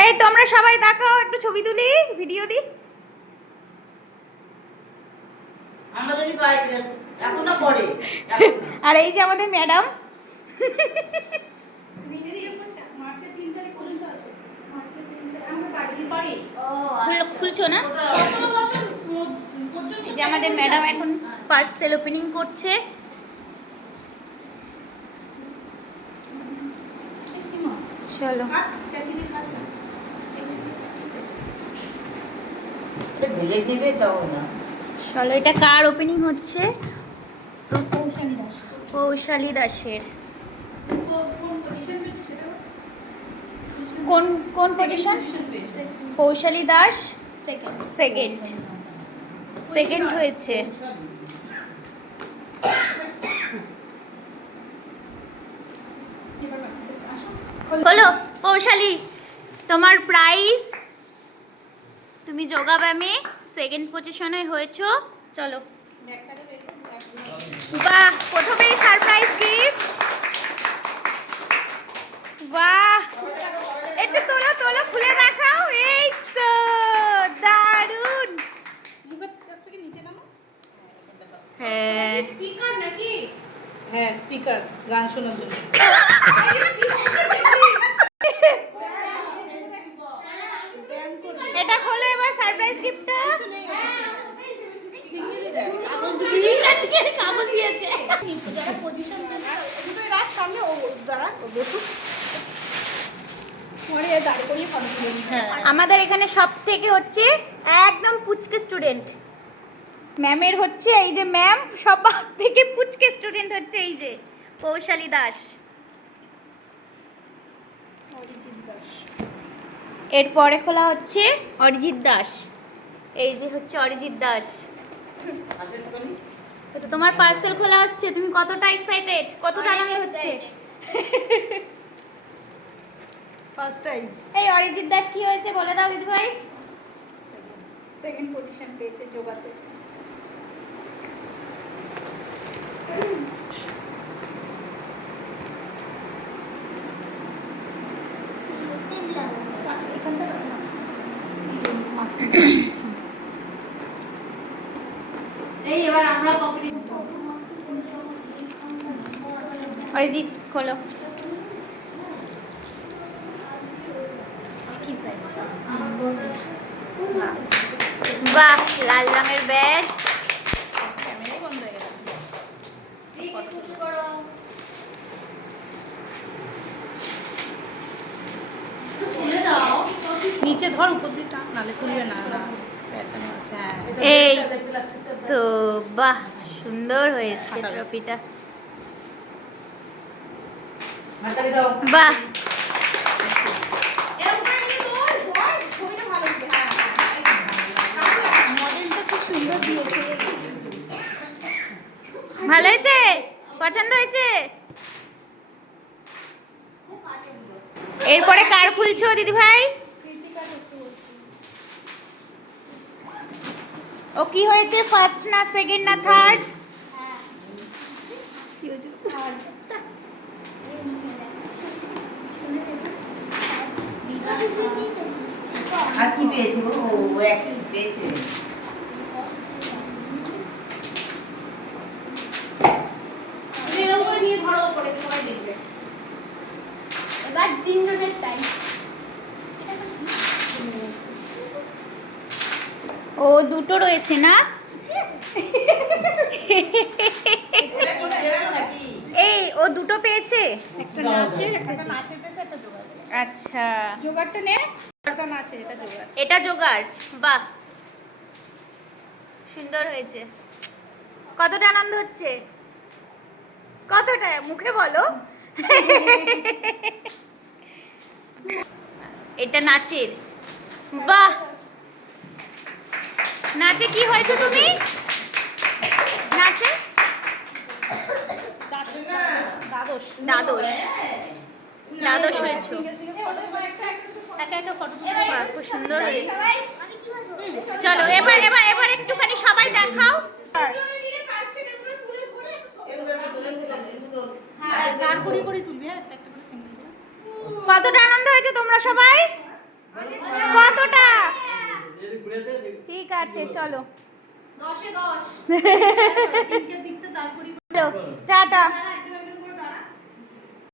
এই তোমরা সবাই দেখো একটু ছবি তুলি ভিডিও দি। আর এই যে আমাদের ম্যাডাম। খুলছো না? সতেরো বছর মধ্য- পর্যন্ত এই যে আমাদের ম্যাডাম এখন পার্সেল ওপেনিং করছে। চলো কাট, ক্যাচি দিয়ে কাট না। এটা বেলেট নেবে তাও না চলো এটা কার ওপেনিং হচ্ছে? কৌশালী দাসের কোন- কোন position Kaushali Das? Second second হয়েছে। হলো কৌশালী তোমার প্রাইজ তুমি যোগা ব্যায়ামে সেকেন্ড পজিশনে হয়েছো। চলো। বাহ প্রথমেই সারপ্রাইজ গিফট বাহ একটু তোলো তোলো খুলে দেখাও। এই তো দারুণ। হ্যাঁ। স্পিকার নাকি? হ্যাঁ স্পিকার গান শোনার জন্য এটা খোলো এবার সারপ্রাইজ গিফটটা কাগজ দিয়েছে যারা পজিশন সামনে ও দাঁড়া নিই। আমাদের এখানে সব থেকে হচ্ছে একদম পুচকে স্টুডেন্ট ম্যামের হচ্ছে এই যে ম্যাম সবার থেকে পুচকে স্টুডেন্ট হচ্ছে এই যে কৌশালী দাস। দাস। এরপরে খোলা হচ্ছে অরিজিৎ দাস। এই যে হচ্ছে অরিজিৎ দাস? তো তোমার পার্সেল খোলা হচ্ছে তুমি কতটা এক্সাইটেড কতটা আনন্দ হচ্ছে? ফার্স্ট টাইম এই অরিজিৎ দাস কি হয়েছে বলে দাও দিদি ভাই। সেকেন্ড পজিশন পেয়েছে যোগাতে। এখানটা রাখ না। এই এবার আমরা কমপ্লিট অরিজিৎ খোলো। বাহ লাল রঙের ব্যাগ ক্যামেরাই বন্ধ হয়ে গেল নিচে ধর উপর দিয়ে টান নালে খুলবে না হ্যাঁ এই তো বাহ সুন্দর হয়েছে ট্রফিটা বাহ। ভালো হয়েছে? হ্যাঁ ভালো পছন্দ হয়েছে? এরপরে কার খুলছো দিদি ভাই ও কি হয়েছে? ফার্স্ট না সেকেন্ড না থার্ড কি হয়েছে? আর আর কি পেয়েছে ও একই পেয়েছে। নিয়ে ধরো সবাই দেখবে। এবার তিনজনের টাইম ও দুটো রয়েছে না? এই ও দুটো পেয়েছে? একটা নাচের একটা জোগাড় আচ্ছা। জোগাড়টা নে একটা নাচে এটা জোগাড়। এটা জোগাড়? বাহ। সুন্দর হয়েছে। কতটা আনন্দ হচ্ছে? কতটা? মুখে বলো। এটা নাচের। বাহ। নাচে কি হয়েছে তুমি? নাচে? দ্বাদশ দ্বাদশ দ্বাদশ হয়েছে। একা একা ফটো তুলতে খুব সুন্দর হয়েছে। চলো এবার এবার এবার একটুখানি সবাই দেখাও। কতটা আনন্দ হয়েছে তোমরা সবাই? কতটা? ঠিক আছে চলো। পিঙ্কের দিকটা দাঁড় টাটা।